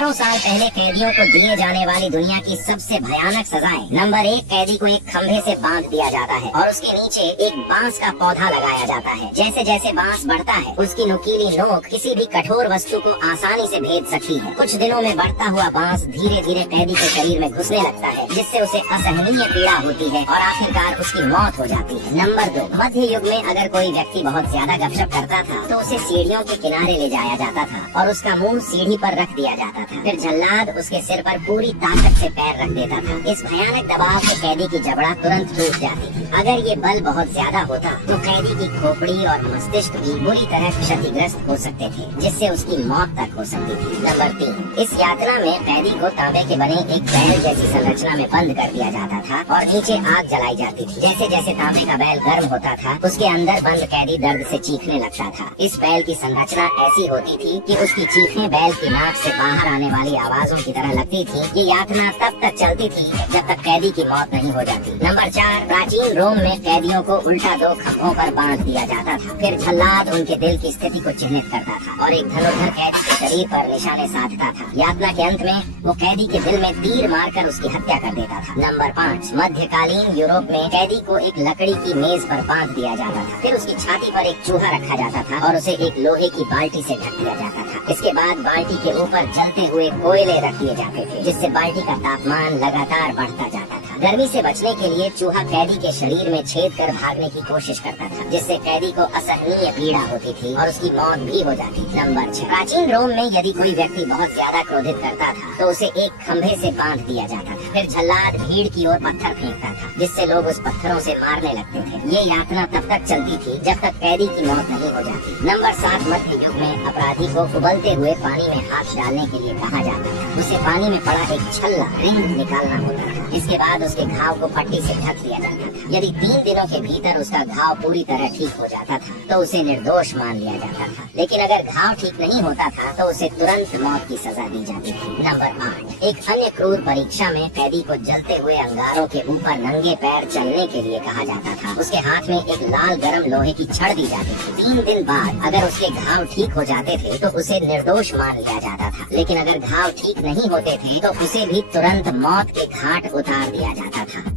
हजारों साल पहले कैदियों को दिए जाने वाली दुनिया की सबसे भयानक सजाएं। नंबर 1, कैदी को एक खंभे से बांध दिया जाता है और उसके नीचे एक बांस का पौधा लगाया जाता है। जैसे जैसे बांस बढ़ता है, उसकी नुकीली नोक किसी भी कठोर वस्तु को आसानी से भेद सकती है। कुछ दिनों में बढ़ता हुआ बांस धीरे धीरे कैदी के शरीर में घुसने लगता है, जिससे उसे असहनीय पीड़ा होती है और आखिरकार उसकी मौत हो जाती है। नंबर 2, मध्य युग में अगर कोई व्यक्ति बहुत ज्यादा गपशप करता था तो उसे सीढ़ियों के किनारे ले जाया जाता था और उसका मुंह सीढ़ी पर रख दिया जाता था। फिर जल्लाद उसके सिर पर पूरी ताकत से पैर रख देता था। इस भयानक दबाव से कैदी की जबड़ा तुरंत टूट जाती थी। अगर ये बल बहुत ज्यादा होता तो कैदी की खोपड़ी और मस्तिष्क भी बुरी तरह क्षतिग्रस्त हो सकते थे, जिससे उसकी मौत तक हो सकती थी। नंबर 3, इस यात्रा में कैदी को तांबे के बने एक बैल जैसी संरचना में बंद कर दिया जाता था और नीचे आग जलाई जाती थी। जैसे जैसे तांबे का बैल गर्म होता था, उसके अंदर बंद कैदी दर्द से चीखने लगता था। इस बैल की संरचना ऐसी होती थी कि उसकी चीखें बैल की नाक से बाहर आने वाली आवाजों की तरह लगती थी। ये यातना तब तक चलती थी जब तक कैदी की मौत नहीं हो जाती। नंबर 4, प्राचीन रोम में कैदियों को उल्टा 2 खंभों पर बांध दिया जाता था। फिर जल्लाद उनके दिल की स्थिति को चिन्हित करता था और एक धनुर्धर कैदी के शरीर पर निशाने साधता था। यातना के अंत में वो कैदी के दिल में तीर मारकर उसकी हत्या कर देता था। नंबर 5, मध्यकालीन यूरोप में कैदी को एक लकड़ी की मेज पर बांध दिया जाता था। फिर उसकी छाती पर एक चूहा रखा जाता था और उसे एक लोहे की बाल्टी से ढक दिया जाता था। इसके बाद बाल्टी के ऊपर जलते हुए कोयले रख दिए जाते थे, जिससे बाल्टी का तापमान लगातार बढ़ता जाता था। गर्मी से बचने के लिए चूहा कैदी के शरीर में छेद कर भागने की कोशिश करता था, जिससे कैदी को असहनीय पीड़ा होती थी और उसकी मौत भी हो जाती। नंबर 6, प्राचीन रोम में यदि कोई व्यक्ति बहुत ज्यादा क्रोधित करता था तो उसे एक खंभे से बांध दिया जाता था। फिर जल्लाद भीड़ की ओर पत्थर फेंकता था, जिससे लोग उस पत्थरों से मारने लगते थे। ये यातना तब तक चलती थी जब तक कैदी की मौत नहीं हो जाती। नंबर 7, मध्य युग में अपराधी को उबलते हुए पानी में हाथ डालने के लिए कहा जाता था। उसे पानी में पड़ा एक छल्ला रिंग निकालना होता था। इसके बाद उसके घाव को पट्टी से ढक दिया जाता था। यदि 3 दिनों के भीतर उसका घाव पूरी तरह ठीक हो जाता था तो उसे निर्दोष मान लिया जाता था, लेकिन अगर घाव ठीक नहीं होता था तो उसे तुरंत मौत की सजा दी जाती थी। नंबर 8, एक अन्य क्रूर परीक्षा में कैदी को जलते हुए अंगारों के ऊपर नंगे पैर चलने के लिए कहा जाता था। उसके हाथ में एक लाल गरम लोहे की छड़ दी जाती थी। 3 दिन बाद अगर उसके घाव ठीक हो जाते थे तो उसे निर्दोष मान लिया जाता था, लेकिन अगर घाव ठीक नहीं होते थे तो उसे भी तुरंत मौत के घाट उतार दिया जाता था।